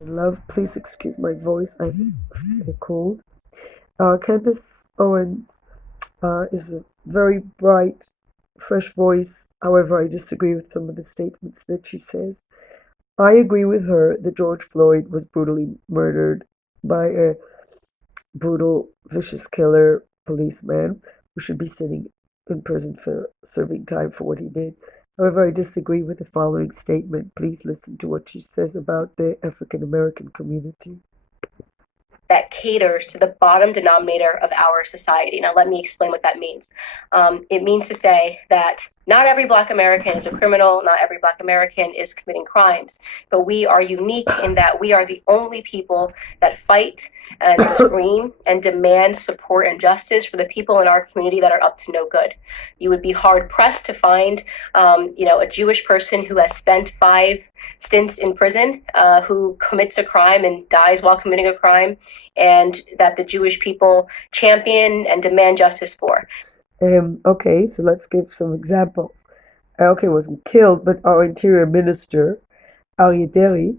Love, please excuse my voice. I'm cold. Candace Owens is a very bright, fresh voice. However, I disagree with some of the statements that she says. I agree with her that George Floyd was brutally murdered by a brutal, vicious killer policeman who should be sitting in prison for serving time for what he did. However, I disagree with the following statement. Please listen to what she says about the African American community. That caters to the bottom denominator of our society. Now, let me explain what that means. It means to say that not every Black American is a criminal, not every Black American is committing crimes, but we are unique in that we are the only people that fight and scream and demand support and justice for the people in our community that are up to no good. You would be hard pressed to find, a Jewish person who has spent 5 stints in prison, who commits a crime and dies while committing a crime, and that the Jewish people champion and demand justice for. Okay, so let's give some examples. Okay, wasn't killed, but our interior minister, Aryeh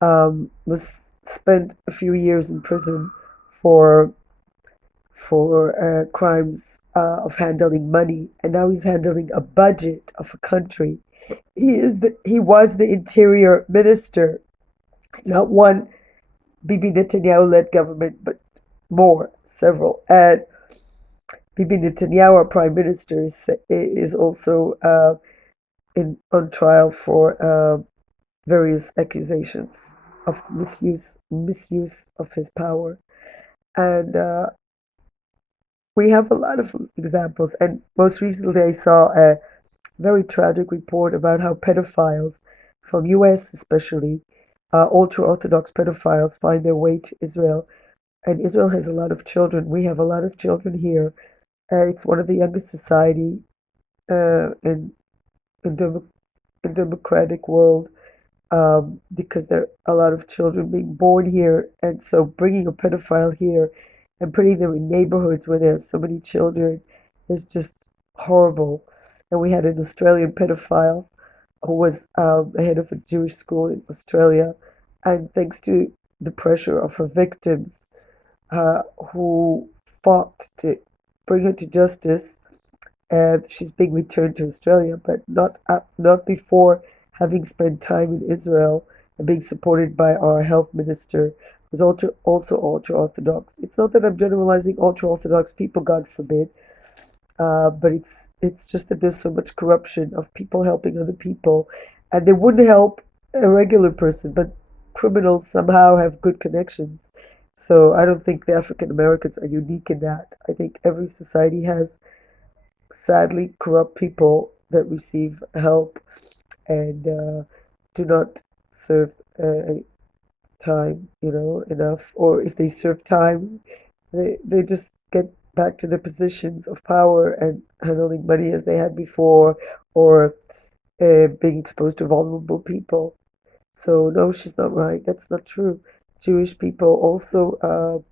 was spent a few years in prison for crimes of handling money, and now he's handling a budget of a country. He was the interior minister, not one Bibi Netanyahu led government, but several. And Bibi Netanyahu, our prime minister, is also on trial for various accusations of misuse of his power. And we have a lot of examples. And most recently, I saw a very tragic report about how pedophiles from U.S. especially, ultra-Orthodox pedophiles find their way to Israel. And Israel has a lot of children. We have a lot of children here. It's one of the youngest society in in, in democratic world, because there are a lot of children being born here, and so bringing a pedophile here and putting them in neighborhoods where there are so many children is just horrible. And we had an Australian pedophile who was the head of a Jewish school in Australia, and thanks to the pressure of her victims, who fought to bring her to justice, and she's being returned to Australia, but not before having spent time in Israel and being supported by our health minister, who's also ultra Orthodox. It's not that I'm generalizing ultra Orthodox people, God forbid, but it's just that there's so much corruption of people helping other people, and they wouldn't help a regular person, but criminals somehow have good connections. So I don't think the African Americans are unique in that. I think every society has sadly corrupt people that receive help and do not serve time, enough. Or if they serve time, they just get back to their positions of power and handling money as they had before, or being exposed to vulnerable people. So, no, she's not right. That's not true. Jewish people also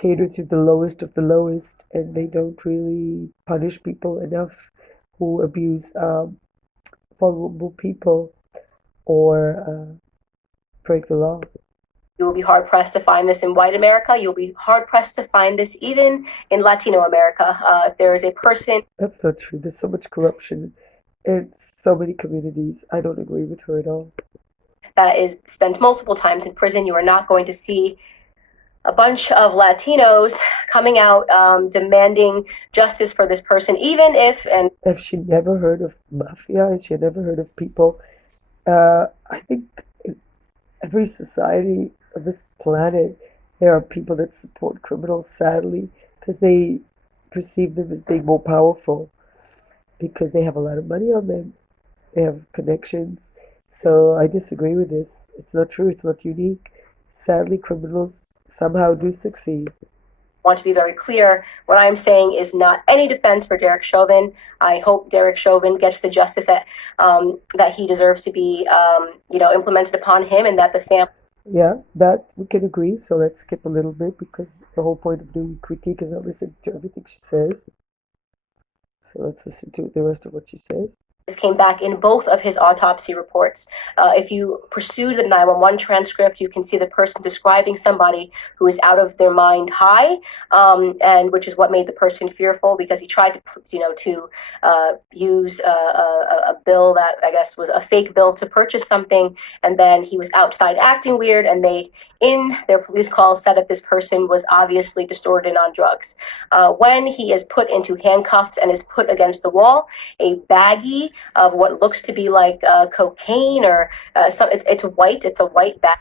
cater to the lowest of the lowest, and they don't really punish people enough who abuse vulnerable people or break the law. You will be hard pressed to find this in white America. You'll be hard pressed to find this even in Latino America. If there is a person That's not true. There's so much corruption in so many communities. I don't agree with her at all. that is spent multiple times in prison, you are not going to see a bunch of Latinos coming out, demanding justice for this person, even if, and Have she never heard of mafia? Has she never heard of people? I think in every society on this planet, there are people that support criminals, sadly, because they perceive them as being more powerful, because they have a lot of money on them. They have connections. So I disagree with this. It's not true. It's not unique. Sadly, criminals somehow do succeed. want to be very clear, what I'm saying is not any defense for Derek Chauvin. I hope Derek Chauvin gets the justice that he deserves to be, implemented upon him, and that the family. Yeah, that we can agree. So let's skip a little bit because the whole point of doing critique is not listening to everything she says. So let's listen to the rest of what she says. This came back in both of his autopsy reports. If you pursue the 911 transcript, you can see the person describing somebody who is out of their mind high, and which is what made the person fearful, because he tried to use a bill that I guess was a fake bill to purchase something, and then he was outside acting weird, and they, in their police call, said that this person was obviously distorted and on drugs. When he is put into handcuffs and is put against the wall, a baggie of what looks to be like cocaine or it's a white bag